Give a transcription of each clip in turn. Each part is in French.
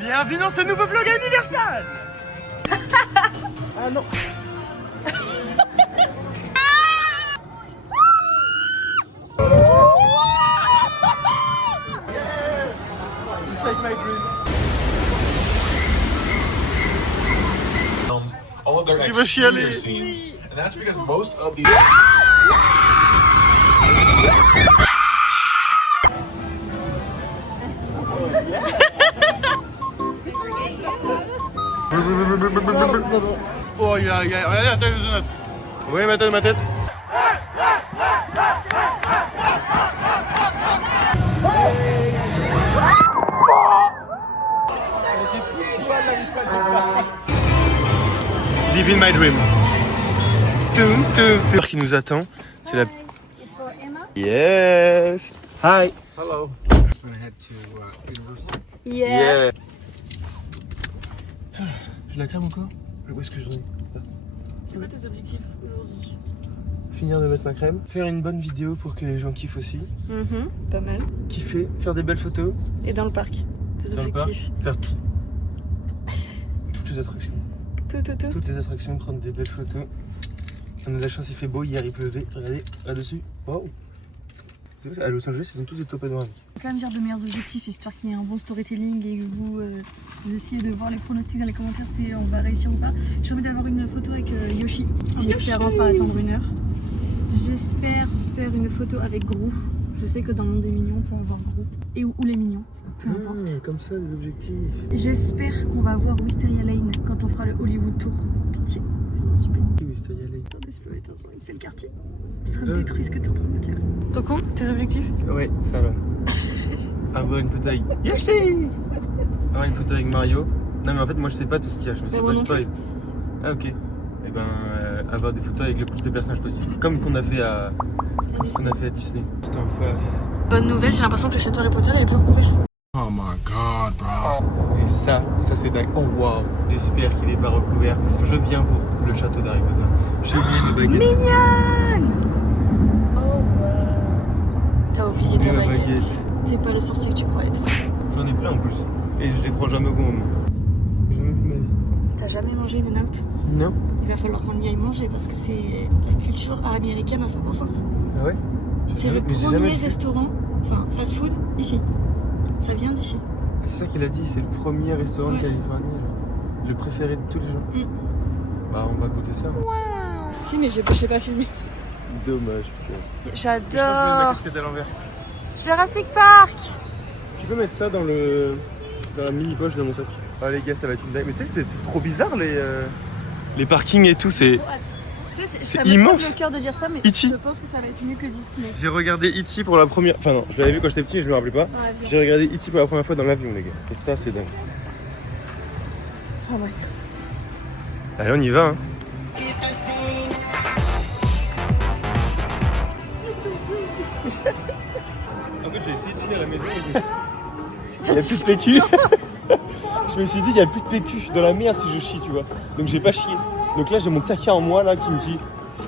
Bienvenue dans ce nouveau vlog à Universal. Ah non. It's like my dream. All of their exterior scenes, and that's because most of the Oh, regarde, attends, je note. Oui, ma tête. Living my dream. L'heure qui nous attend, c'est la... Yes. Hi. Hello. I'm gonna head to Universal. Yeah. J'ai la crème encore? Où est-ce que j'en ai? C'est quoi tes objectifs aujourd'hui? Finir de mettre ma crème, faire une bonne vidéo pour que les gens kiffent aussi. Pas mal. Kiffer, faire des belles photos. Et dans le parc, tes Dans le parc, objectifs? faire tout. Toutes les attractions. Toutes les attractions, prendre des belles photos. On a de la chance, il fait beau, hier il pleuvait. Regardez, là-dessus. Wow. C'est vrai, à Los Angeles, ils ont tous des toits panoramiques. Je vais quand même dire de meilleurs objectifs, histoire qu'il y ait un bon storytelling et que vous essayez de voir les pronostics dans les commentaires si on va réussir ou pas. J'ai envie d'avoir une photo avec Yoshi, en espérant pas attendre 1 heure. J'espère faire une photo avec Gru. Je sais que dans le monde des mignons, on peut avoir Gru. Et où les mignons, peu importe. Comme ça, des objectifs. J'espère qu'on va voir Wisteria Lane quand on fera le Hollywood Tour. Pitié, je vous en supplie. Oui, c'est y aller. C'est le quartier. Ça me détruit ce que tu es en train de me dire. Donc, tes objectifs? Ouais, ça va. Avoir une photo avec Yoshi. Avoir une photo avec Mario. Non, mais en fait, moi je sais pas tout ce qu'il y a, je me suis pas spoil. Ah, ok. Et ben, avoir des photos avec le plus de personnages possible. Comme qu'on a fait à Disney. Juste en face. Bonne nouvelle, j'ai l'impression que le château Harry Potter il est plus recouvert. oh my god, bro. Et ça c'est dingue. Oh waouh. J'espère qu'il est pas recouvert parce que je viens pour le château d'Harry Potter. J'ai oublié mes baguettes. Mignonne. Oh wow. T'as oublié ta ma baguette. T'es pas le sorcier que tu crois être. J'en ai plein en plus. Et je les prends jamais au bon moment. J'ai jamais vu ma vie. T'as jamais mangé une nappe? Non. Il va falloir qu'on y aille manger parce que c'est la culture américaine à 100% ça. Ah ouais? C'est le premier restaurant, enfin fast food, ici. Ça vient d'ici. C'est ça qu'il a dit, c'est le premier restaurant de Californie. Genre. Le préféré de tous les gens. Bah on va goûter ça. Si mais j'ai pas filmé. Dommage putain. Je pense que je vais mettre ma J'adore casquette à l'envers. Jurassic Park. Tu peux mettre ça dans la mini poche de mon sac. Ah les gars ça va être une dingue. Mais tu sais c'est trop bizarre les parkings et tout, c'est Ça immense. me fait le cœur de dire ça, mais E.T. je pense que ça va être mieux que Disney. J'ai regardé E.T. pour la première... Enfin non, je l'avais vu quand j'étais petit mais je me rappelais pas. J'ai regardé E.T. pour la première fois dans l'avion les gars. Et ça c'est dingue. Oh ouais. Allez on y va hein. En fait j'ai essayé de chier à la maison mais il n'y a plus de PQ. Je me suis dit il n'y a plus de PQ, je suis dans la merde si je chie tu vois. Donc j'ai pas chié. Donc là j'ai mon taquin en moi là qui me dit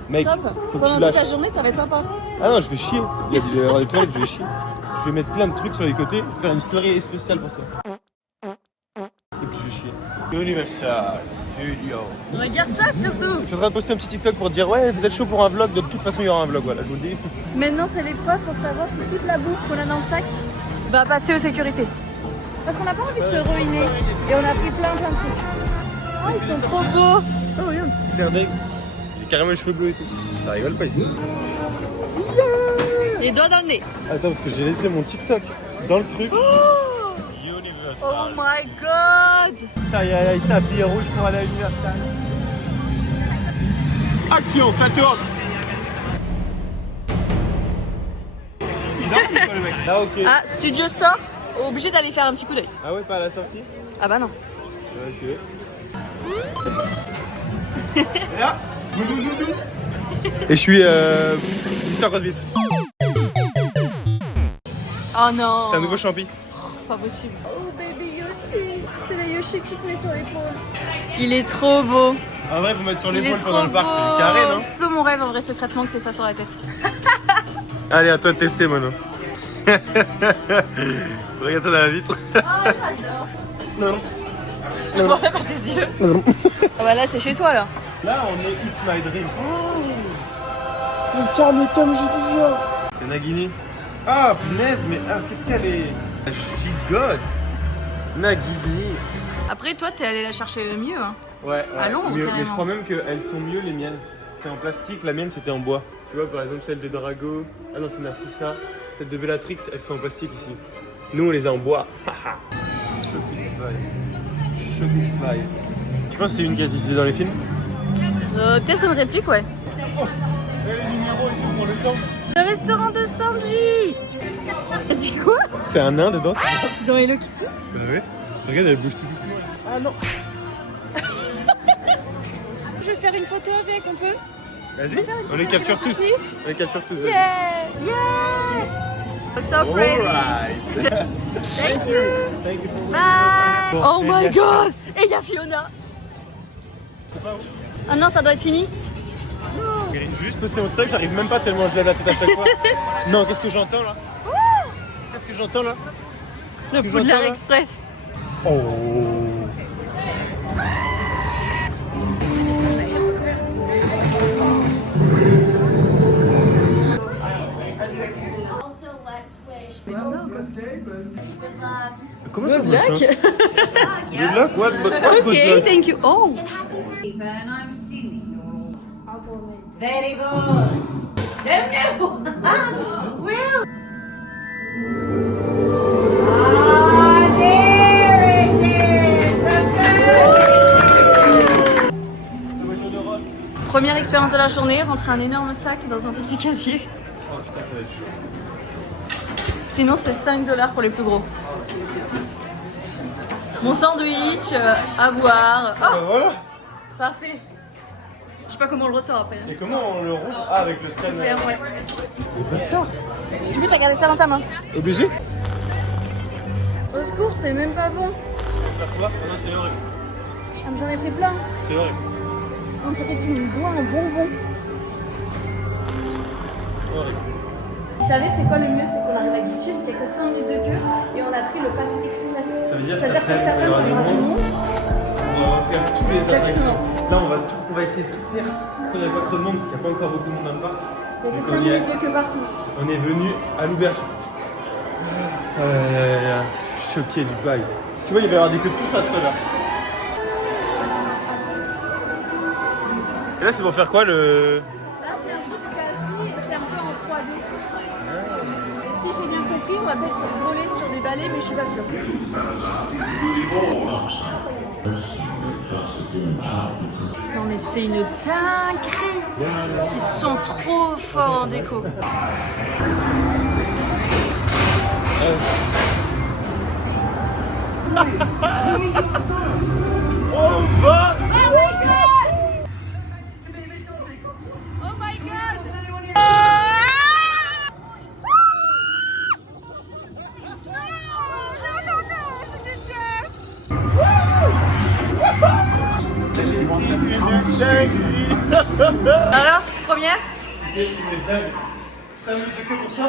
mec, Top. faut que Pendant tu toute lâches. la journée, ça va être sympa. Ah non je vais chier. Il y a des toilettes, je vais chier. Je vais mettre plein de trucs sur les côtés, faire une story spéciale pour ça. Et puis je vais chier. Universal Studio. Regarde ça surtout. Je suis en train de poster un petit TikTok pour dire ouais vous êtes chaud pour un vlog, de toute façon il y aura un vlog, voilà je vous le dis. Maintenant, c'est l'épreuve pour savoir si toute la bouffe qu'on a dans le sac va passer aux sécurités. Parce qu'on n'a pas envie de se ruiner. Et on a pris plein de trucs. Oh, ils sont trop beaux. Oh, regarde. C'est un dingue. Il a carrément les cheveux bleus et tout. Ça rigole pas ici. Les doigts dans le nez. Attends parce que j'ai laissé mon TikTok dans le truc. Universal. Oh my god. Putain, il y a tapis rouge pour aller à Universal. Action, ça tourne. Ah ok. Ah, Studio Store, obligé d'aller faire un petit coup d'œil. Ah ouais, pas à la sortie. Ah bah non. Ok. Et là, et je suis Mr. Crossbeat. Oh non. C'est un nouveau champi. C'est pas possible. Oh baby Yoshi. C'est le Yoshi que tu te mets sur l'épaule. Il est trop beau. En vrai, faut mettre sur Il est l'épaule trop pendant le parc, beau. c'est du carré, non? C'est un peu mon rêve en vrai secrètement que t'aies ça sur la tête. Allez, à toi de tester, Mono. Regarde-toi dans la vitre. Oh j'adore. Non. Je vois pas tes yeux. Ah bah là, c'est chez toi là. Là, on est It's My Dream. Le carnet Tom G12. C'est Nagini. Ah, punaise, mais qu'est-ce qu'elle est gigote. Nagini. Après, toi, t'es allé la chercher mieux. Hein. Ouais, À Londres, mieux, mais carrément. je crois même qu'elles sont mieux les miennes. C'est en plastique, la mienne c'était en bois. Tu vois, par exemple, celle de Drago. Ah non, c'est Narcissa. Celle de Bellatrix, elles sont en plastique ici. Nous, on les a en bois. Choqué du bail. Choqué du bail. Tu penses que c'est une qui a été utilisée dans les films? Peut-être une réplique, ouais. Les numéros et tout pour le temps. Le restaurant de Sanji. T'as dit quoi? C'est un nain dedans? Dans Hello Kitty? Bah ouais. Regarde, elle bouge tout doucement. Ah non. Je vais faire une photo avec, on peut? Vas-y, on les capture tous. On les capture tous. Yeah! Yeah! So pretty! Alright. Thank you! Thank you for Bye! Bon, Oh my Elias. god! Et il y a Fiona! C'est pas où? Ah non, ça doit être fini? Je vais juste poster mon stock, j'arrive même pas tellement je lève la tête à chaque fois. Non, qu'est-ce que j'entends là? Qu'est-ce que j'entends là? Le Poudlard Express! Oh! Also, let's wish good luck. Comment ça, Good bonne chance? luck! Good luck? What good Ok, luck? thank you! Oh! And I'm seeing you. Very good. No. Will. Ah, there it is. Première expérience de la journée, rentrer un énorme sac dans un tout petit casier. Oh putain, ça va être chaud. Sinon, c'est 5 $ pour les plus gros. Mon sandwich, à boire. Oh, Voilà! parfait! Je sais pas comment on le ressort après. Et comment on le roule? Ah, avec le scanner. Faire, ouais. Bâtard! Du coup, t'as gardé ça dans ta main. Obligé? Au secours, c'est même pas bon. Faire quoi? Ah non, c'est horrible. Ah, mais j'en ai pris plein. C'est horrible. On dirait que tu me bois un bonbon. Horrible. Vous savez, c'est quoi le mieux? C'est qu'on arrive à Guichy parce qu'il n'y a que 5 minutes de queue et on a pris le pass express. Ça veut dire que cet qu'après, après-midi, il y aura il y aura du monde. On va faire tous les Exactement. attractions. Là, on va essayer de tout faire. Quand il n'y a pas trop de monde, parce qu'il n'y a pas encore beaucoup de monde dans le parc. Il n'y a que Donc, 5 minutes de queue partout. On est venu à l'ouverture. Je suis choqué du bail. Tu vois, il va y avoir des queues de tout ça à ce là. Et là, c'est pour faire quoi le. Là, c'est un truc assis et c'est un peu en 3D. Et si j'ai bien compris, on va peut-être voler sur des balais, mais je suis pas sûre. Non, mais c'est une dinguerie! Ils sont trop forts en déco. On va. Oh my god! Une dinguerie. Alors, première? C'était une dingue. 5 minutes de queue pour ça.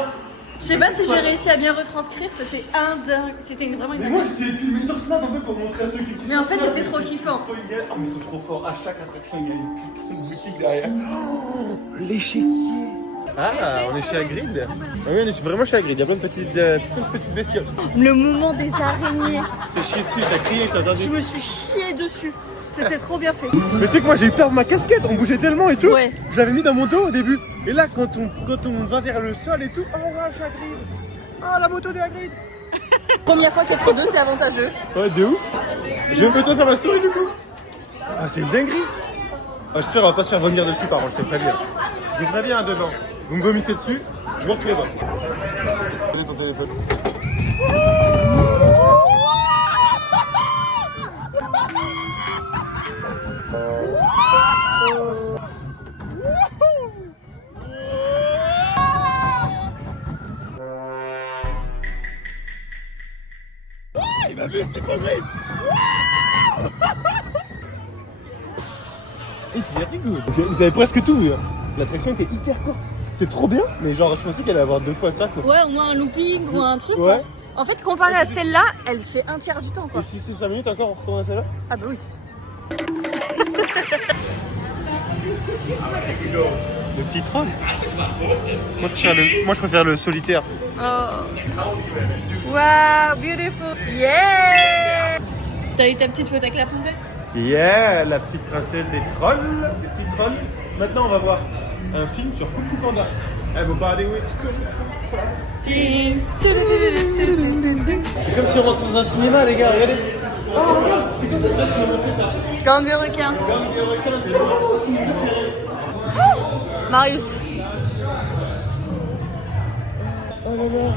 Je sais pas si j'ai réussi à bien retranscrire, c'était un dingue. C'était vraiment une Mais moi, dingue. j'essayais de filmer sur Snap un peu pour montrer à ceux qui me suivent. Mais en fait, sur Snap, c'était trop c'est kiffant. trop une galère. Oh, mais ils sont trop forts. À chaque attraction, il y a une boutique derrière. Oh, l'échiquier. Ah, on est chez Hagrid. Ah oui, on est vraiment chez Hagrid. Il y a plein de petites bestioles. Le moment des araignées. C'est chié dessus, t'as crié, t'as entendu. Je me suis chiée dessus. C'était trop bien fait. Mais tu sais que moi j'ai eu peur de ma casquette, on bougeait tellement et tout. Ouais. Je l'avais mis dans mon dos au début. Et là, quand on va vers le sol et tout, oh wesh, Hagrid. Ah, la moto de Hagrid. Première fois qu'être deux, c'est avantageux. Ouais, de ouf. J'ai une photo sur ma story du coup. Ah, c'est une dinguerie. Ah, j'espère qu'on va pas se faire vomir dessus par contre, c'est très bien. Je vous préviens devant. Vous me vomissez dessus, je vous retrouve pas. Posez ton téléphone. Il m'a vu, c'était pas vrai. Et c'est rigolo. Vous avez presque tout vu. L'attraction était hyper courte. C'était trop bien, mais genre je pensais qu'elle allait avoir 2 fois ça quoi. Ouais, au moins un looping ou un truc. Ouais. En fait, comparé à celle-là, elle fait un tiers du temps, quoi. Et si c'est 5 minutes encore, on retourne à celle-là? Ah bah oui. Le petit troll. Moi je préfère le solitaire. Oh. Wow, beautiful. Yeah. T'as eu ta petite photo avec la princesse? Yeah, la petite princesse des trolls, des petits trolls. Maintenant on va voir un film sur Kung Fu Panda. Everybody with Kung Fu Panda. C'est comme si on rentrait dans un cinéma, les gars, regardez. Oh, regarde, c'est comme ça que tu m'as montré ça. Gang de requin. Marius. Oh là là,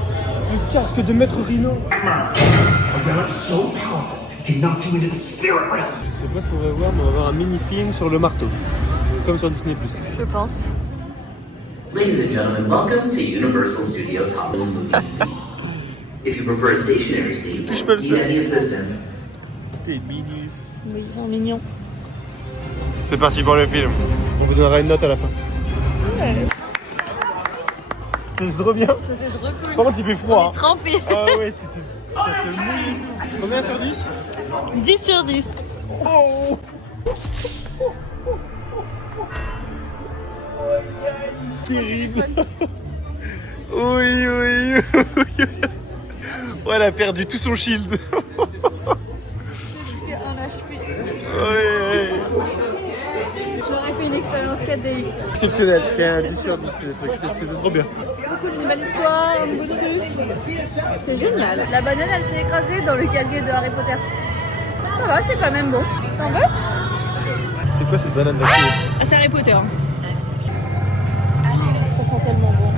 le casque de Maître Rhino. Je sais pas ce qu'on va voir, mais on va voir un mini-film sur le marteau. Comme sur Disney+. Je pense. Ladies and gentlemen, welcome to Universal Studios Hollywood Movie Seat. If you prefer a stationary seat, need any assistance, T'es minus. Oui, ils sont mignons. C'est parti pour le film. On vous donnera une note à la fin. Ouais. C'est trop bien. C'était trop cool. Par contre, il fait froid. Trempé. Ah ouais, ça te mouille et tout. Combien sur 10? 10 sur 10. Oh. Terrible. Oui. Ouais, elle a perdu tout son shield. J'ai un HP. Ouais. J'aurais fait une expérience 4DX là. Exceptionnel, c'est un 10 sur 10 ce truc, c'est trop bien. Trop cool, une belle histoire, un beau truc. C'est génial. La banane elle s'est écrasée dans le casier de Harry Potter. Ça va, c'est quand même beau. T'en veux? C'est quoi cette banane là? Ah, c'est Harry Potter. Ça sent tellement bon.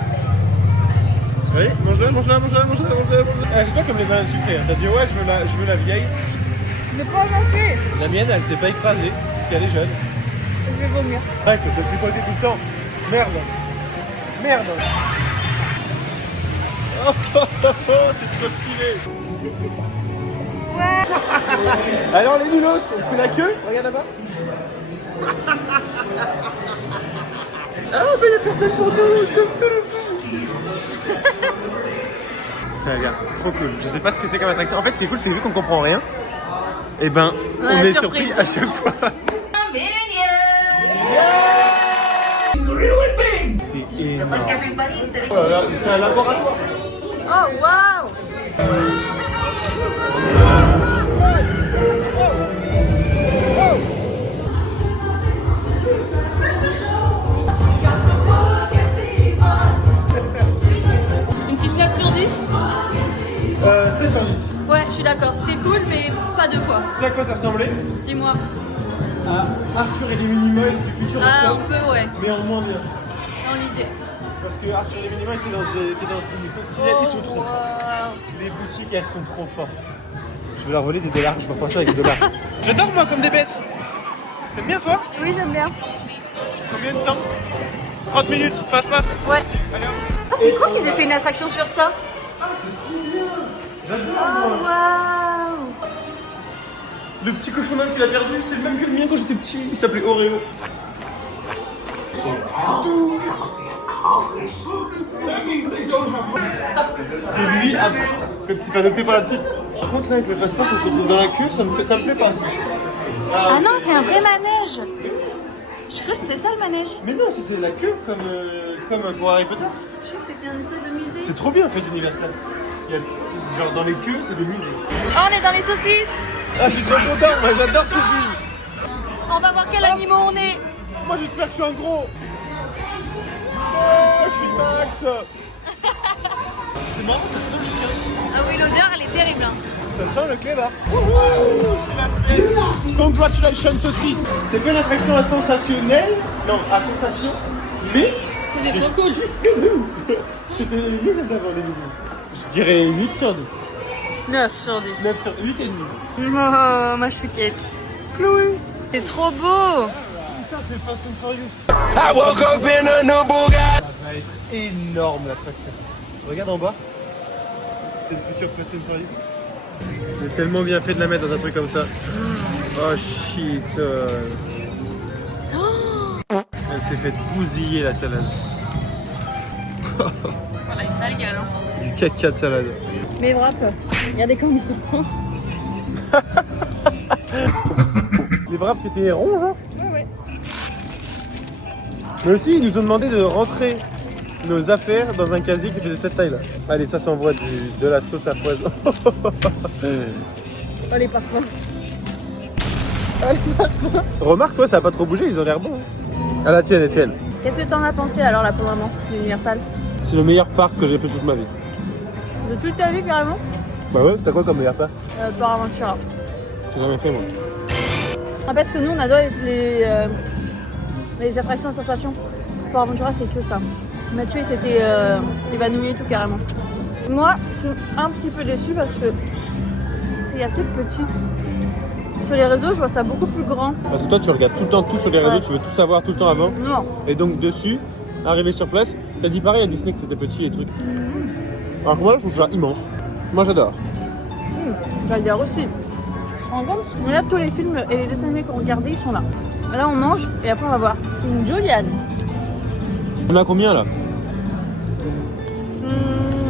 Oui, mange-la. Ah, c'est pas comme les bananes sucrées, hein. T'as dit ouais, je veux la vieille. Mais pas manquer. La mienne, elle s'est pas écrasée, parce qu'elle est jeune. Je vais vomir. Ouais, que t'as supporté tout le temps. Merde. Oh, c'est trop stylé. Ouais. Alors les nulos, on fait la queue. Regarde là-bas. Ah, mais y'a personne pour nous. Ça a l'air trop cool. Je sais pas ce que c'est comme attraction. En fait, ce qui est cool, c'est que vu qu'on comprend rien, et ben, on est surpris à chaque fois. C'est énorme. Oh là là, c'est un laboratoire. Oh waouh. Une petite note sur 10? 7 sur 10. Ouais, je suis d'accord. C'était cool, mais pas deux fois. C'est à quoi ça ressemblait? Dis-moi. À Arthur et les Minimoys du Ah, Futuroscope, un peu, ouais. mais en moins bien. Dans l'idée. Parce que Arthur et les Minimoys étaient dans une coccinelle, ils sont trop forts. Wow. Les boutiques, elles sont trop fortes. Je vais leur voler des dollars, je vais repenser avec des dollars. J'adore moi comme des bêtes. T'aimes bien toi? Oui, j'aime bien. Combien de temps? 30 minutes, passe. Ouais. Allez, hop. Ah, c'est cool qu'ils aient fait une attraction sur ça. J'adore Oh, moi. waouh. Le petit cochon d'Inde qu'il a perdu, c'est le même que le mien quand j'étais petit. Il s'appelait Oreo. C'est lui après, quand il s'est fait adopter par la petite. Par contre là avec le passe-passe on se retrouve dans la queue, ça me plaît pas. Ah non, c'est un vrai manège. Je crois que c'était ça le manège. Mais non, ça, c'est la queue comme pour Harry Potter. Je crois que c'était un espèce de musée. C'est trop bien en fait Universal. Genre dans les queues c'est des musées. Oh, on est dans les saucisses. Ah je suis trop content, moi j'adore ce film. On va voir quel animal on est. Moi j'espère que je suis un gros. Oh je suis Max. C'est marrant, ça sent le chien. Ah oui, l'odeur elle est terrible. Hein. Ça sent le clébard. C'est la fête. Congratulations saucisse. C'était pas une attraction à sensationnelle. Non, à sensation. Mais C'était trop cool. c'était mieux que d'avant les vidéos. Je dirais 8 sur 10. 9 sur 10. 9 sur 8 et demi. Oh, ma chouquette. Chloé. C'est trop beau. Putain, c'est Fast and Furious. I woke up in a new Bugatti. Ça va être énorme l'attraction. Regarde en bas. C'est le futur Fast and Furious. J'ai tellement bien fait de la mettre dans un truc comme ça. Oh shit. Elle s'est fait bousiller la salade. Voilà, une sale gueule. Hein. C'est du caca de salade. Mais wrap, regardez comme ils se font. Les wraps qui étaient ronds, genre. Ouais. Mais aussi, ils nous ont demandé de rentrer nos affaires dans un casier qui faisait cette taille-là. Allez, ça s'envoie de la sauce à poison. Oh les parfums. Oh les parfums. Remarque, toi, ça a pas trop bougé, ils ont l'air bons. À la tienne, Étienne. Qu'est-ce que t'en as pensé alors là pour le moment, l'Universal? C'est le meilleur parc que j'ai fait toute ma vie. De toute ta vie carrément? Bah ouais, t'as quoi comme meilleur parc? Port Aventura. J'ai jamais fait, moi. Ah, parce que nous on adore les attractions de sensation. Port Aventura c'est que ça. Mathieu il s'était évanoui et tout carrément. Moi je suis un petit peu déçue parce que c'est assez petit. Sur les réseaux je vois ça beaucoup plus grand. Parce que toi, tu regardes tout le temps tout sur les réseaux, tu veux tout savoir tout le temps avant. Non. Et donc, dessus, arrivé sur place, t'as dit pareil à Disney que c'était petit et trucs. Alors que moi, je trouve ça immense. Moi, j'adore. J'adore aussi. Tu te rends compte? Là tous les films et les dessins animés qu'on regardait ils sont là. Là on mange et après on va voir une Julian. On a combien là?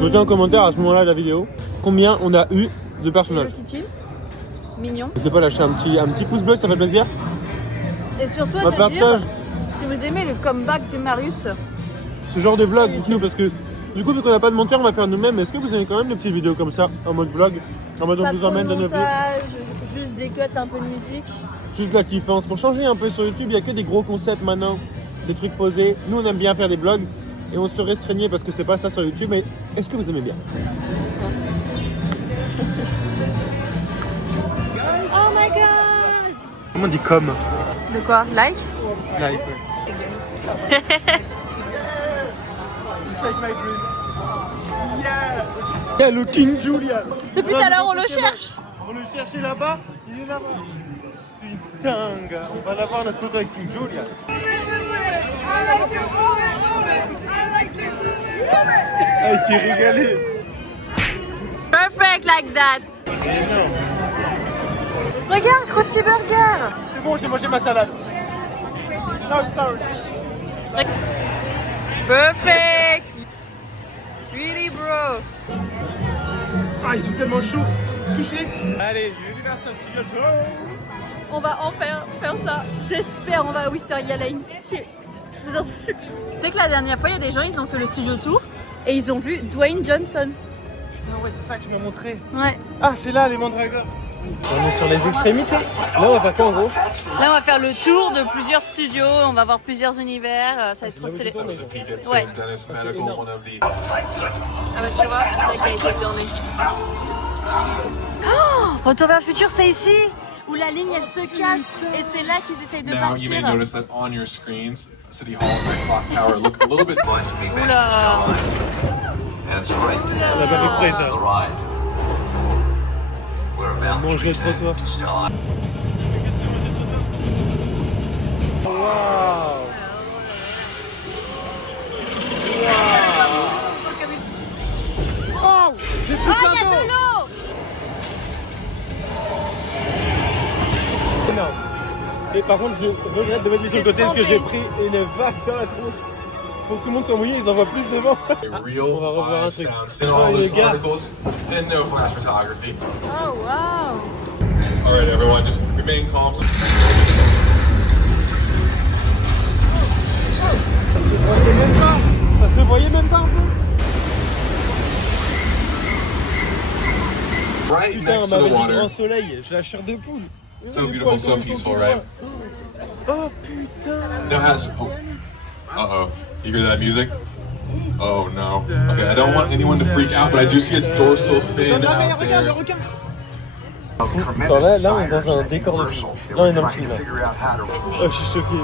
Mettez en commentaire à ce moment-là de la vidéo combien on a eu de personnages. Kitty, mignon. N'hésitez pas à lâcher un petit pouce bleu, ça fait plaisir. Et surtout Un à te partage. dire, si vous aimez le comeback de Marius, Ce genre de vlog, dites-nous parce que du coup, vu qu'on n'a pas de monteur, on va faire nous-mêmes. Est-ce que vous avez quand même des petites vidéos comme ça en mode vlog? En mode on pas vous trop emmène de dans nos vies. montage, juste des cuts, un peu de musique. Juste la kiffance. Pour changer un peu sur YouTube, il n'y a que des gros concepts maintenant, des trucs posés. Nous, on aime bien faire des vlogs et on se restreignait parce que c'est pas ça sur YouTube. Mais est-ce que vous aimez bien? Oh my god! Comment on dit comme? De quoi? Like? Like, ouais. It's like my dream. Yeah! Yeah, le King Julian! Depuis tout à l'heure on le cherche! On le cherchait là-bas, il est là-bas. Putain, gars, on va l'avoir notre photo avec King Julian. Ah, il s'est régalé. Perfect like that! Énorme. Regarde, Krusty Burger! C'est bon, j'ai mangé ma salade. No, sorry. Perfect! Really bro! Ah, ils sont tellement chauds. Touchez. Allez, Universal Studios. On va enfin faire ça. J'espère, on va à Wisteria Lane. Pitié. Je vous en supplie. Tu sais que la dernière fois, il y a des gens, ils ont fait le studio tour et ils ont vu Dwayne Johnson. Putain, ouais, c'est ça que je m'ai montré. Ouais. Ah, c'est là, les mandragores. On est sur les extrémités. Là, on va faire quoi en gros? Là, on va faire le tour de plusieurs studios. On va voir plusieurs univers. Ça va être trop stylé. That was a peek at Ouais. St. Dennis Medical, one of the Ah bah tu vois, c'est ça qui a été tourné. Oh, Retour vers le futur, c'est ici où la ligne elle se casse et c'est là qu'ils essayent de Now you may partir. notice that on your screens, City Hall and the Clock Tower look a little bit Oula. And it's right to On a pas fait exprès ça. the ride. We're about Manger le trottoir. to start. Waouh! Oh! J'ai pris Ah, plein il y a de d'eau! l'eau! Énorme. Et par contre, je regrette de m'être mis sur le côté parce que j'ai pris une vague dans la tronche. Pour que tout le monde soit mouillé, ils en voient plus devant. a real On va revoir un live truc. sound. In Oh, all le those gars. articles and no flash photography. Oh wow! All right, everyone, just remain calm. Ça se voyait même pas un peu. Right Putain, next on to the m'avait dit water. grand soleil, j'ai la chair de poule. So beautiful, so peaceful, right? Oh putain. Now has. Oh. Uh-oh. You hear that music? Oh no. Okay, I don't want anyone to freak out, but I do see a dorsal fin Ah mais out regarde le there. requin. Là, on est dans un décor de film. Là, on est dans le film. Oh, je suis choqué.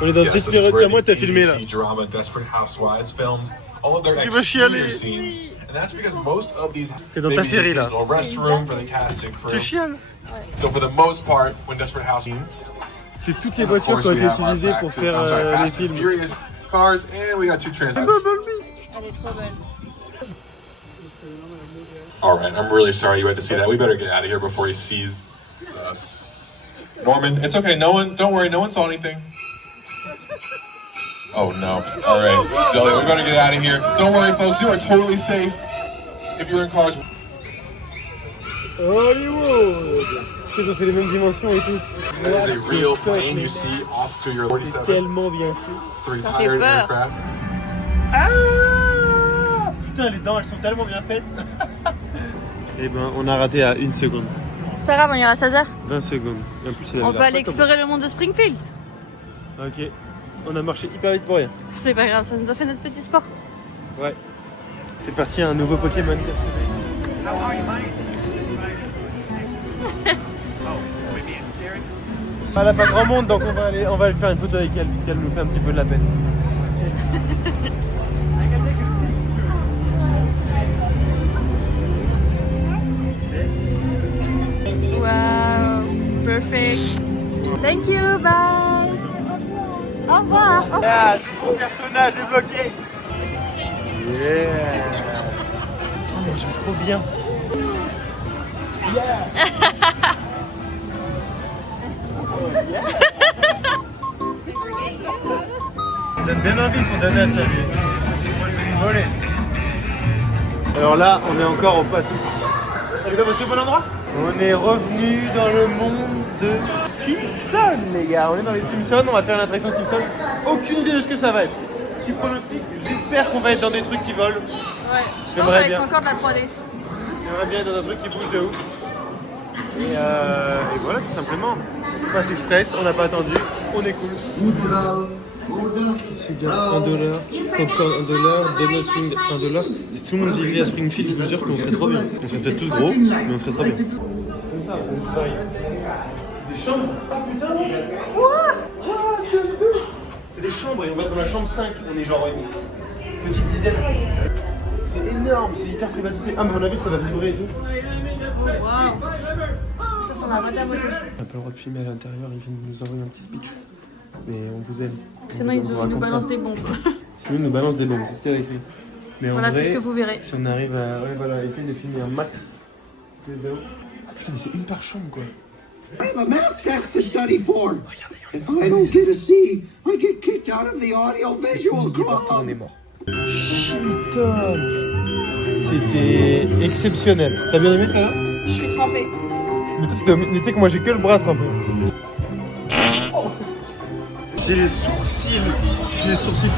On est dans Yes, this is Desperate. where C'est moi the t'as filmé là. ABC drama Desperate Housewives filmed all of their Il va chialer. exterior scenes, and that's because most of these T'es dans ta maybe série, the là. occasional restroom for the cast and Tu crew. chiales. So for the most part, when Desperate Housewives, C'est toutes les and of voitures course qui ont we été have our utilisées back pour to- faire I'm sorry, les Fast and films. Furious cars, and we got two transits. Elle est trop belle. All right, I'm really sorry you had to see that. We better get out of here before he sees us. Norman, it's okay. No one, don't worry. No one saw anything. Oh no. All right, Delia, we're gonna get out of here. Don't worry, folks. You are totally safe if you're in cars. Hollywood. Ils ont fait les mêmes dimensions et tout. That is a real plane you see off to your 47. C'est tellement bien fait. It's a retired aircraft. Ah putain, les dents, elles sont tellement bien faites. Et ben, on a raté à 1 seconde. C'est pas grave, on ira à 16h. 20 secondes. Et en plus, elle avait On l'air peut aller pas explorer le monde de Springfield. comme- Ok. On a marché hyper vite pour rien. C'est pas grave, ça nous a fait notre petit sport. Ouais. C'est parti, un nouveau Pokémon. Elle a pas grand monde, donc on va aller faire une photo avec elle puisqu'elle nous fait un petit peu de la peine. Wow, perfect. Thank you, bye. Au revoir. Ah, mon personnage est bloqué. Yeah. Oh, mais j'aime trop bien. Ça donne bien envie son dada, ça lui. Alors là, on est encore au passé. Ça vous donne au bon endroit? On est revenu dans le monde de Simpson, les gars. On est dans les Simpsons, on va faire une attraction Simpson. Aucune idée de ce que ça va être. Petit pronostic, j'espère qu'on va être dans des trucs qui volent. Ouais, je pense J'aimerais avec bien. encore de la 3D. J'aimerais bien être dans un truc qui bouge de ouf. Et voilà, tout simplement. On passe express, on n'a pas attendu, on est cool. C'est bien, $1, popcorn $1, donut swing $1. Si tout le monde vivait à Springfield, je vous jure qu'on serait trop bien. On serait peut-être tous gros, mais on serait trop bien. Comme ça, on travaille. C'est des chambres. Ah putain, c'est des chambres et on va dans la chambre 5. On est genre une petite dizaine. C'est énorme, c'est hyper privatisé. Ah, mais à mon avis, ça va vibrer et tout. Ça sent la raté à moitié. On n'a pas le droit de filmer à l'intérieur, ils viennent nous envoyer un petit speech. Mais on vous aime. Sinon, ils nous balancent des bombes. Sinon, ils nous balancent des bombes, c'est ce qu'il y a écrit. Mais en Voilà vrai, tout ce que vous verrez. si on arrive à essayer de filmer un max. Ah, putain, mais c'est une par chambre quoi. I have a math test to study for. If I don't get a C, I get kicked out of the audio-visual On club. est mort. Putain, c'était exceptionnel. T'as bien aimé ça là? Je suis trempée. Mais toi, tu sais que moi j'ai que le bras trempé. J'ai les sourcils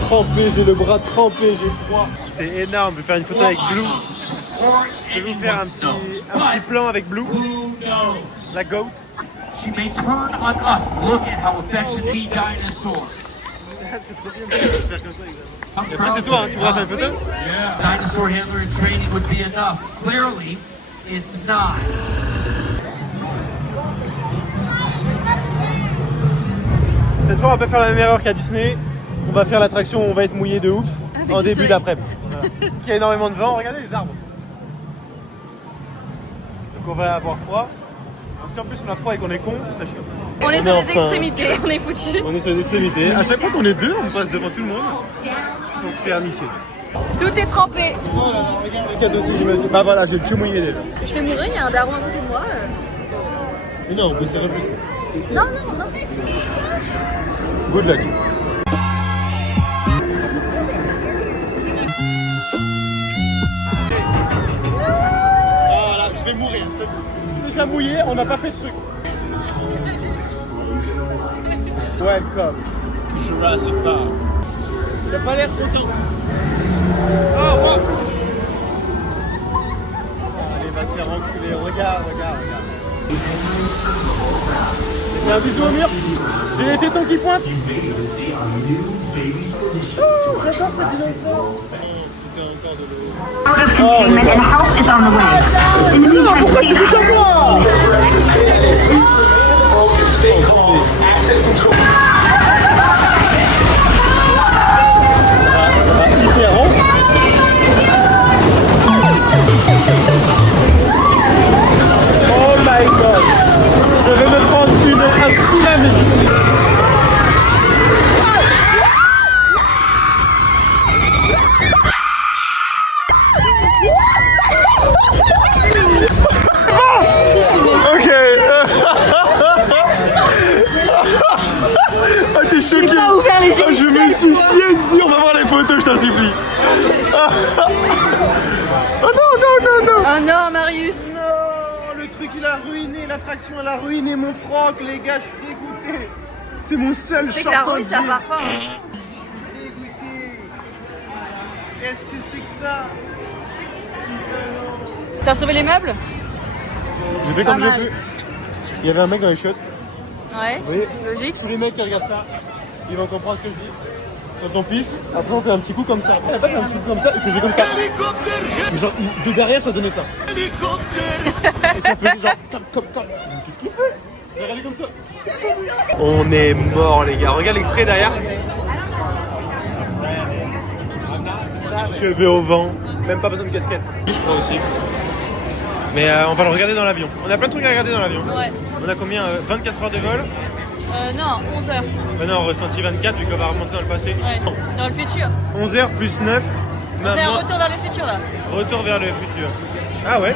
trempés, j'ai le bras trempé, j'ai froid. C'est énorme, je vais faire une photo avec Blue. Je vais vous faire un petit plan avec Blue, la goat. She may turn on us. Look at how affectionately dinosaur. C'est trop bien de faire comme ça. Et après c'est toi, hein, tu voudras faire une photo? Yeah. Dinosaur handler and training would be enough. Clearly, it's not. Cette fois on va pas faire la même erreur qu'à Disney. On va faire l'attraction où on va être mouillé de ouf Avec en du début soleil. d'après-midi. Voilà. Il y a énormément de vent, regardez les arbres. Donc on va avoir froid. Si en plus on a froid et qu'on est con, c'est très chiant. On est sur les enfin- extrémités, on est foutus. On est sur les extrémités. À chaque fois qu'on est deux, on passe devant tout le monde pour se faire niquer. Tout est trempé. Cadeau aussi, j'imagine. Bah voilà, j'ai le cul mouillé déjà. Je vais mourir, il y a un daron à côté de moi. Mais non, on peut serrer plus. Non, non, non. Good luck. Voilà, je vais mourir. Je suis déjà mouillé, on n'a pas fait ce truc. Welcome to Jurassic Park. Il a pas l'air content. Oh, wow. Allez, va te faire enculer. Regarde. Fais un bisou au mur. J'ai les tétons qui pointent. Oh, j'adore cette dinosaure. Entertainment and health is on the way. In the meantime, Pourquoi c'est tout à moi? Ça va hyper haut. Oh my god. Je vais me prendre un tsunami. t'en supplie. Oh non, non, non, non. Oh non, Marius. Non, le truc il a ruiné, l'attraction elle a ruiné mon froc, les gars, je suis dégoûté. C'est mon seul C'est short que la en rue, ça jean. part pas. Hein. Dégoûté. Qu'est-ce que c'est que ça? T'as sauvé les meubles? J'ai fait Pas comme j'ai mal. pu. Il y avait un mec dans les chiottes. Ouais, Oui. logique. Tous les mecs qui regardent ça, ils vont comprendre ce que je dis. Quand on pisse, après on fait un petit coup comme ça. On n'a pas fait un petit coup comme ça, il faisait comme ça. Mais genre, de derrière ça donnait ça. Et ça faisait genre top. Qu'est-ce qu'il fait? J'ai regardé comme ça. On est mort les gars, regarde l'extrait derrière. Cheveux au vent, même pas besoin de casquette. Je crois aussi. Mais on va le regarder dans l'avion. On a plein de trucs à regarder dans l'avion. Ouais. On a combien 24 heures de vol? Non, 11 heures. Maintenant on ressenti 24 vu qu'on va remonter dans le passé. Ouais, dans le futur. 11 heures plus 9. On fait un retour vers le futur là. Retour vers le futur. Ah ouais.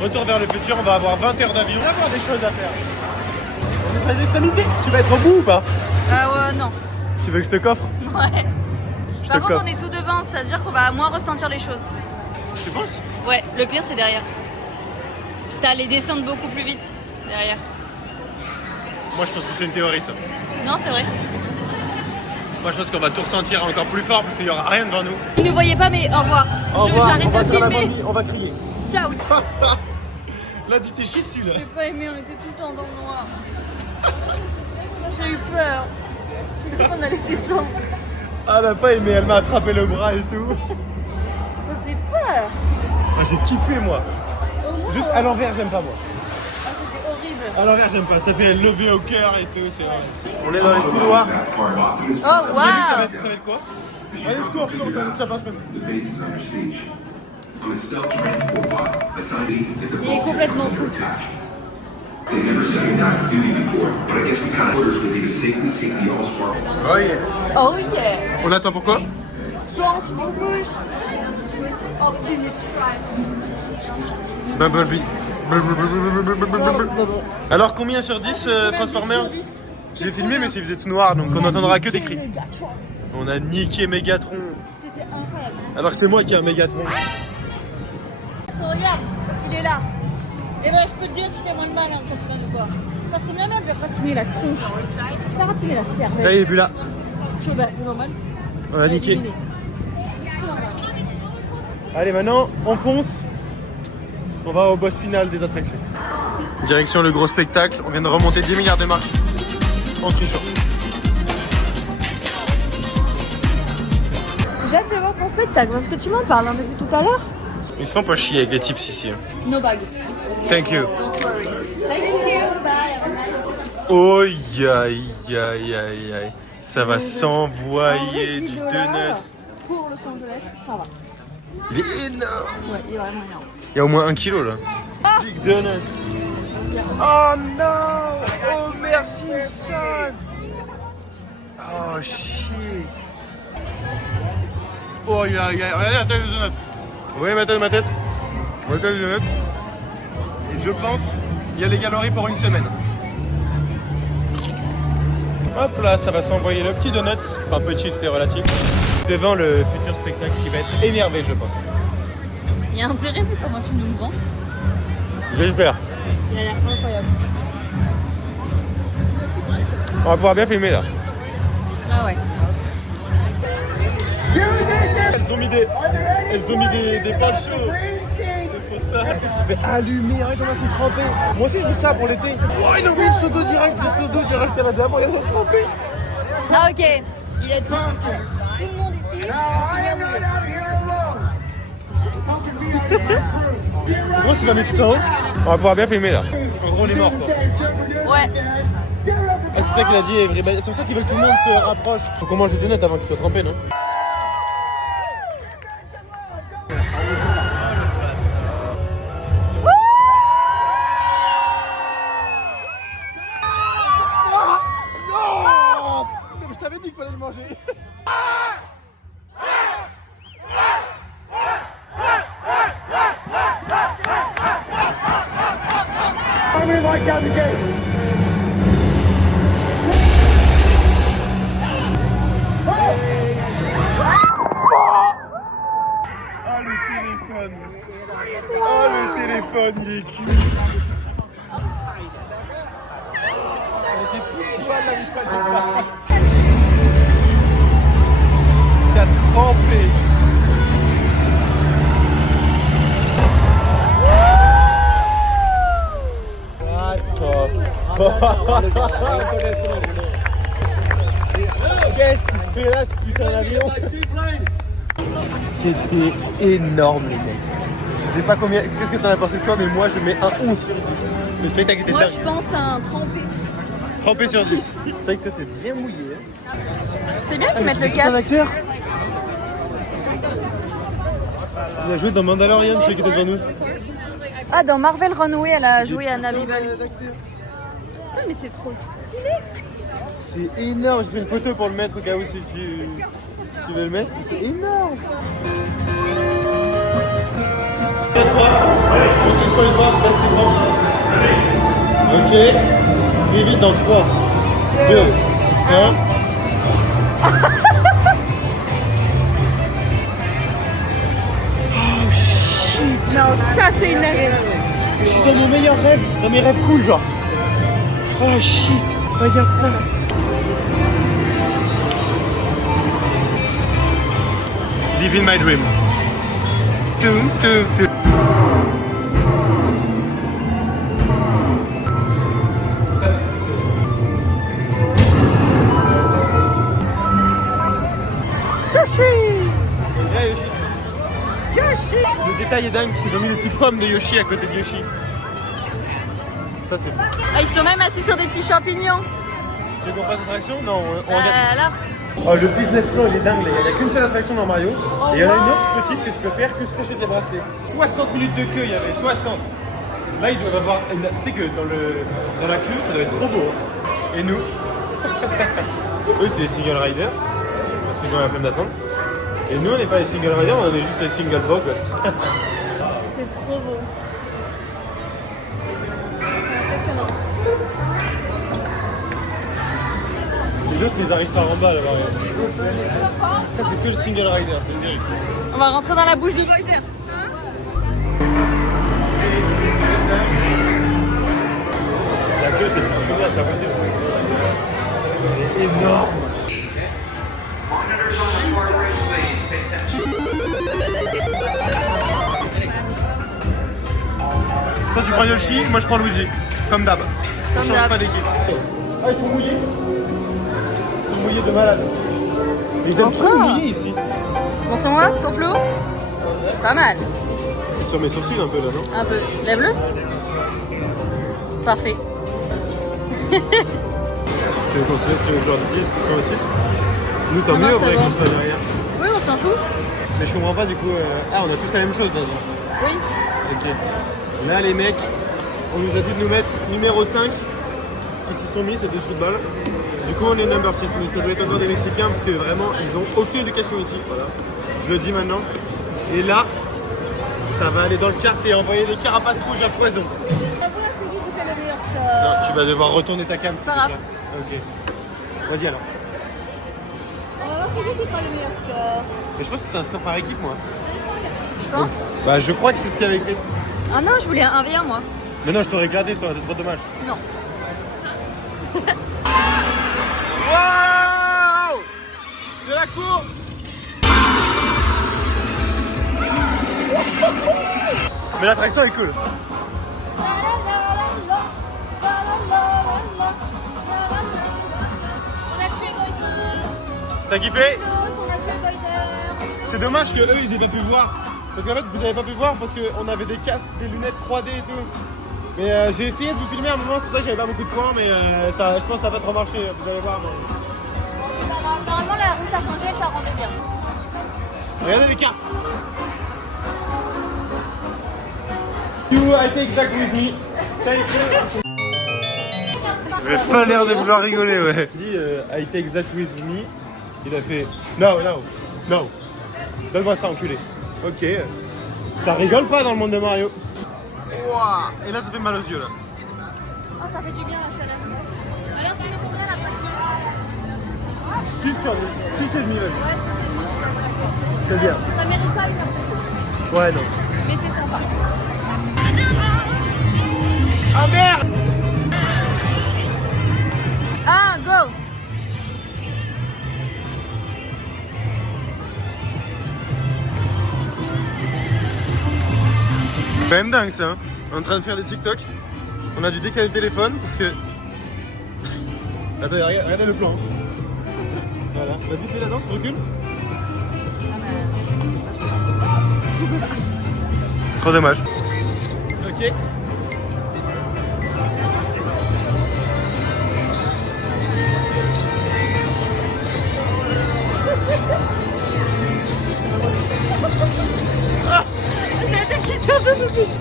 Retour vers le futur, on va avoir 20 heures d'avion. On va avoir des choses à faire. On est des extrémités. Tu vas être au bout ou pas? Ah ouais, non. Tu veux que je te coffre? Ouais. Je Par te contre, coffre. on est tout devant, ça veut dire qu'on va moins ressentir les choses. Tu penses? Ouais, le pire c'est derrière. T'as les descentes beaucoup plus vite derrière. Moi je pense que c'est une théorie ça. Non, c'est vrai. Moi je pense qu'on va tout ressentir encore plus fort parce qu'il n'y aura rien devant nous. Vous ne voyez pas, mais au revoir. J'arrête de filmer. On va crier. Ciao. Là tu t'es shit celui-là. J'ai pas aimé, on était tout le temps dans le noir. J'ai eu peur. J'ai cru qu'on allait descendre. Ah elle a pas aimé, elle m'a attrapé le bras et tout. Ça fait peur. Ah, j'ai kiffé moi. Au moins, Juste à l'envers j'aime pas moi. Ah, c'était horrible. À l'envers j'aime pas, ça fait lever au cœur et tout, c'est horrible. On est dans les couloirs. Oh, Ça waouh. va être quoi? Allez je cours, comme ça passe même. Il est complètement fou. Oh yeah. Oh yeah. On attend pourquoi? Transformers. Optimus Prime. Bumblebee. Alors combien sur 10 Transformers? J'ai filmé mais c'est faisait tout noir donc on n'entendra que des cris. On a niqué Megatron. C'était incroyable. Alors que c'est moi qui ai un Megatron. Regarde, il est là. Et ben je peux te dire qu'il fait moins de mal hein, quand tu viens de le voir. Parce que même elle lui a ratiné la tronche. Il a ratiné la cervelle. Ça y est, vu là. Bah, normal. On a niqué. Éliminé. C'est normal. Allez maintenant on fonce. On va au boss final des attractions. Direction le gros spectacle. On vient de remonter 10 milliards de marches. En trichant. J'ai hâte de voir ton spectacle parce que tu m'en parles depuis tout à l'heure. Ils se font pas chier avec les tips ici. No bag. Thank you. Don't worry. Thank you. Bye. Oh aïe aïe aïe aïe. Ça va s'envoyer du donut. Pour Los Angeles, ça va. Il est énorme. Ouais, il est vraiment énorme. Il y a au moins 1 kilo là. Big donut. Oh non. Oh merci son. Oh shit. Oh aïe aïe aïe. Regardez la taille du donut. Vous voyez ma tête, ma tête? Vous voyez la taille du donut? Et je pense il y a les calories pour une semaine. Hop là, ça va s'envoyer le petit donut, enfin petit, tout est relatif, devant le futur spectacle qui va être énervé, je pense. Il y a intérêt vu comment tu nous le vends. J'espère. Il a l'air incroyable. On va pouvoir bien filmer là. Ah ouais. Elles ont mis des pales chauds. C'est pour ça. Ça se fait allumer, regarde comment c'est trempé. Moi aussi je veux ça pour l'été. Oh, ils ont envoyé le seau d'eau direct à la dame, regarde, c'est trempé. Ah ok. Il est tout le monde ici. Il va finir En gros, s'il va mettre tout en haut, on va pouvoir bien filmer là. En gros, on est mort quoi. Ouais. Ah, c'est ça qu'il a dit, c'est pour ça qu'ils veulent que tout le monde se rapproche. Faut qu'on mange des donuts avant qu'ils soient trempés, non? Je t'avais dit qu'il fallait le manger. téléphone. Oh, le téléphone, il est cul. T'as trempé. Qu'est-ce qui se fait là, ce putain d'avion? C'était énorme, les mecs. Je sais pas combien. Qu'est-ce que t'en as pensé toi, mais moi je mets un 11 sur 10. Le spectacle était Moi dingue. je pense à un trempé. Trempé sur 10. C'est vrai que toi t'es bien mouillé. Hein. C'est bien qu'ils mettent le casque. Il a joué dans Mandalorian, celui qui était devant nous. Ah, dans Marvel Runway, elle a joué à Nabibel. Putain, mais c'est trop stylé. C'est énorme. Je fais une photo pour le mettre au cas où si tu veux le mettre. C'est énorme. Allez, on se spoil pas, passe l'écran. Ok. Très vite dans 3, 2, 1. Oh shit. Non, ça c'est une rêve. Je suis dans mon meilleur rêve, dans mes rêves cool genre. Oh shit, regarde ça. Living my dream. Tum, tum, tum. Yoshi! Le détail est dingue parce qu'ils ont mis des petites pommes de Yoshi à côté de Yoshi. Ça c'est bon. Ah, ils sont même assis sur des petits champignons. Tu veux qu'on fasse l'attraction? Non, on regarde. Là. Oh, le business plan il est dingue, les gars. Il n'y a qu'une seule attraction dans Mario. Et il y en a une autre petite que tu peux faire que si tu achètes les bracelets. 60 minutes de queue, il y avait 60. Là, ils doivent avoir. Tu sais que dans la queue, ça doit être trop beau. Hein. Et nous eux, c'est les single riders. Parce qu'ils ont la flemme d'attendre. Et nous, on n'est pas les single riders, on est juste les single beaux gosses. C'est trop beau. C'est impressionnant. Les autres, ils arrivent par en bas là-bas. Ça, c'est que le single rider, c'est terrible. On va rentrer dans la bouche du Bowser. La queue, c'est plus que moi, c'est pas possible. Elle est énorme. Toi, tu prends Yoshi, moi je prends Luigi. Comme d'hab. On change pas d'équipe. Ah, ils sont mouillés. Ils sont mouillés de malade. Ils aiment trop mouiller ici. Montre-moi ton flot. Pas mal. C'est sur mes sourcils un peu là, non? Un peu. Lève-le. Parfait. Tu veux qu'on leur dise qu'ils sont aussi? Nous, tant Non, mieux, ça après, va. qu'on soit derrière. Oui, on s'en fout. Mais je comprends pas du coup. Ah, on a tous la même chose là. Oui. Ok. Là, les mecs, on nous a dit de nous mettre numéro 5. Ils s'y sont mis, c'est 2 trous de balle. Du coup, on est number 6. Mais ça doit être encore des Mexicains parce que vraiment, ils ont aucune éducation ici. Voilà. Je le dis maintenant. Et là, ça va aller dans le kart et envoyer des carapaces rouges à foison. On va voir c'est qui fait le meilleur score. Non, tu vas devoir retourner ta cam. C'est pas grave. Ok. Vas-y alors. On va voir c'est qui fera le meilleur score. Mais je pense que c'est un score par équipe, moi. Tu penses? Bah, je crois que c'est ce qu'il y avait écrit. Ah non, je voulais un 1v1 moi. Mais non, je t'aurais éclaté, ça aurait été trop dommage. Non. Waouh! C'est la course! Mais l'attraction est cool. T'as kiffé? C'est dommage que eux ils aient pu voir. Parce qu'en fait vous avez pas pu voir parce qu'on avait des casques, des lunettes 3D et tout. Mais j'ai essayé de vous filmer à un moment, c'est vrai que j'avais pas beaucoup de points, mais ça, je pense que ça va trop marcher, vous allez voir. Mais... Normalement la route à changer, ça rendait bien. Regardez les cartes. You, I take Zach with me. Il avait pas l'air de vouloir rigoler, ouais. Il dit I take Zach with me. Il a fait no, no, no. Donne-moi ça, enculé. Ok. Ça rigole pas dans le monde de Mario. Wow. Et là, ça fait mal aux yeux, là. Oh, ça fait du bien la chaleur. Alors, tu mets combien l'attraction? 6 sur 10. 6,5 même. Ouais, 6,5, je suis pas d'accord. C'est bien. Ça mérite pas une attraction. Ouais, non. Mais c'est sympa. Ah merde! Ah, go! C'est quand même dingue ça, hein. On est en train de faire des TikTok. On a dû décaler le téléphone parce que... Attends, regardez le plan. Voilà, vas-y fais la danse, recule. Trop dommage. Ok.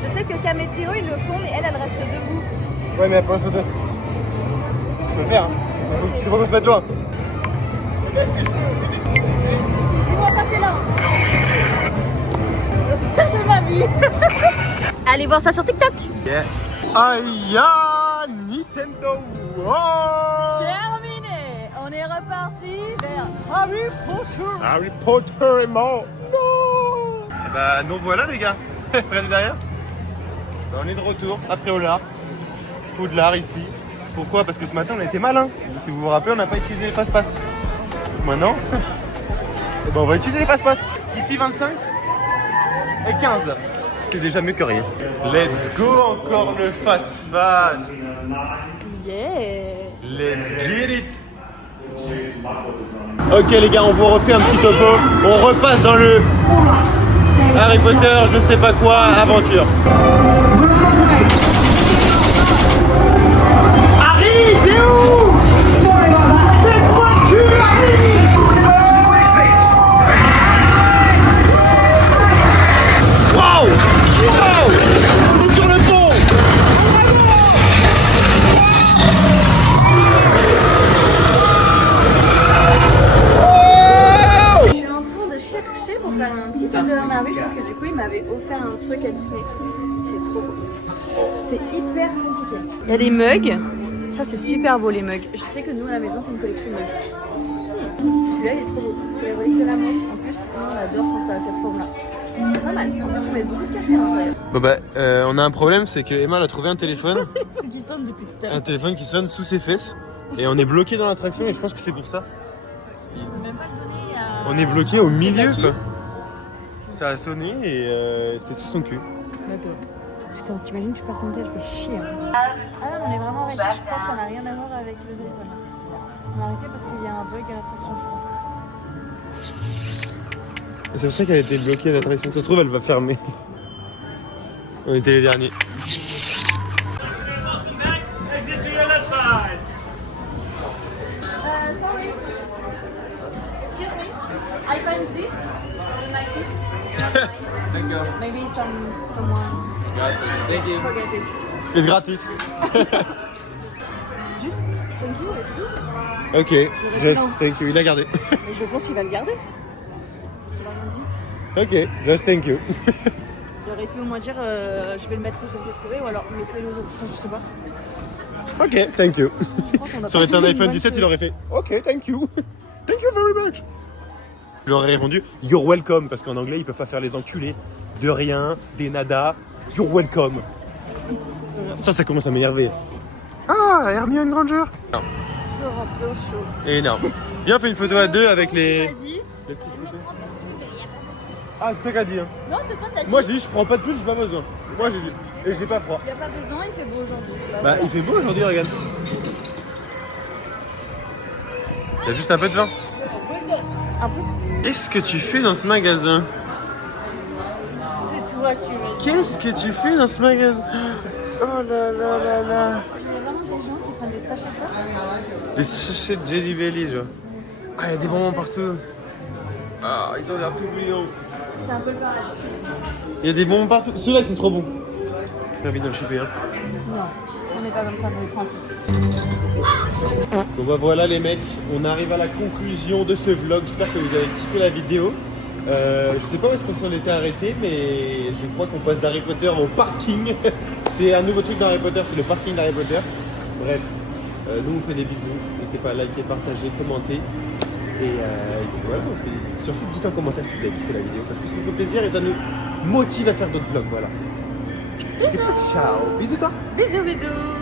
Je sais que Camétéo ils le font, mais elle reste debout. Ouais, mais après on saute. Je peux le faire, hein. C'est pas qu'on se mette loin. Dis-moi quand t'es là. De ma vie. Allez voir ça sur TikTok. Yeah. Aïe, Nintendo. Oh. Terminé. On est reparti vers Harry Potter. Harry Potter est mort. Non. Et bah nous voilà les gars. Regardez derrière. Bah, on est de retour après Poudlard ici. Pourquoi? Parce que ce matin on a été malin. Si vous vous rappelez, on n'a pas utilisé les fast-pass. Maintenant, et ben, on va utiliser les fast-pass. Ici 25 et 15. C'est déjà mieux que rien. Let's go, encore le fast-pass. Yeah. Let's get it. Ok les gars, on vous refait un petit topo. On repasse dans le Harry Potter, je sais pas quoi, aventure. Harry, t'es où? Fais-moi cul, Harry! Wow! Wow! On est sur le pont! Je suis en train de chercher pour faire un petit peu de Marvel parce que du coup il m'avait offert un truc à Disney. C'est trop beau. C'est hyper compliqué. Il y a des mugs. Ça c'est super beau les mugs. Je sais que nous à la maison on fait une collection de mugs. Celui-là il est trop beau. C'est la relique de l'amour. En plus on adore quand ça a cette forme là. C'est pas mal. En plus on met beaucoup de café à l'intérieur. Bon bah on a un problème, c'est que Emma a trouvé un téléphone. Qui sonne depuis tout à l'heure. Un téléphone qui sonne sous ses fesses. Et on est bloqué dans l'attraction et je pense que c'est pour ça. Je peux même pas le donner à... On est bloqué au milieu qui quoi. Ça a sonné et c'était sous son cul. Bah top. Putain, t'imagines, tu pars ton tel, elle fait chier. Hein. Ah non, on est vraiment arrêté, je crois que ça n'a rien à voir avec le téléphone. On a arrêté parce qu'il y a un bug à l'attraction, je crois. C'est pour ça qu'elle a été bloquée à l'attraction. Ça se trouve, elle va fermer. On était les derniers. Sorry. Excuse me. I find this in my seat. Thank you. Maybe someone Thank you. forget it. C'est gratis. Just thank you, c'est tout. Ok, just thank you. Il a gardé. Mais je pense qu'il va le garder. Parce qu'il a rien dit. Ok, just thank you. J'aurais pu au moins dire je vais le mettre où j'ai trouvé ou alors mettez-le où. Enfin, je sais pas. Ok, thank you. Je crois qu'on a Ça aurait été un pas iPhone une 17, bonne il aurait fait ok, thank you. Thank you very much. Il aurait répondu you're welcome parce qu'en anglais ils peuvent pas faire les enculés. De rien, des nada, you're welcome. Ça commence à m'énerver. Ah, Hermione Granger. Non. Je veux rentrer au chaud. Et non. Viens, on fait une photo à deux avec les dit petites photos. Ah, c'est toi qui as dit. Hein. Non, c'est toi qui as dit. Moi j'ai dit je prends pas de pull, j'ai pas besoin. Moi j'ai dit. Et j'ai pas froid. Il n'y a pas besoin, il fait beau aujourd'hui. Bah il fait beau aujourd'hui, regarde. T'as juste un peu de vin. Un peu. Qu'est-ce que tu fais dans ce magasin? C'est toi qui me dis. Qu'est-ce que tu fais dans ce magasin? Oh là là là là. Il y a vraiment des gens qui prennent des sachets de ça. Des sachets de Jelly Belly, genre. Ah, il y a des bonbons partout. Ah, ils ont l'air tout brillants. C'est un peu pareil. Il y a des bonbons partout. Ceux-là, ils sont trop bons. J'ai envie de le choper, hein. Non, on n'est pas comme ça, nous les Français. Bon bah voilà les mecs, on arrive à la conclusion de ce vlog. J'espère que vous avez kiffé la vidéo. Je sais pas où est-ce qu'on s'en était arrêté, mais je crois qu'on passe d'Harry Potter au parking. C'est un nouveau truc d'Harry Potter, c'est le parking d'Harry Potter. Bref, nous on fait des bisous. N'hésitez pas à liker, partager, commenter. Et voilà, surtout dites en commentaire si vous avez kiffé la vidéo parce que ça nous fait plaisir et ça nous motive à faire d'autres vlogs. Voilà. Bisous. Ciao. Bisous toi. Bisous, bisous.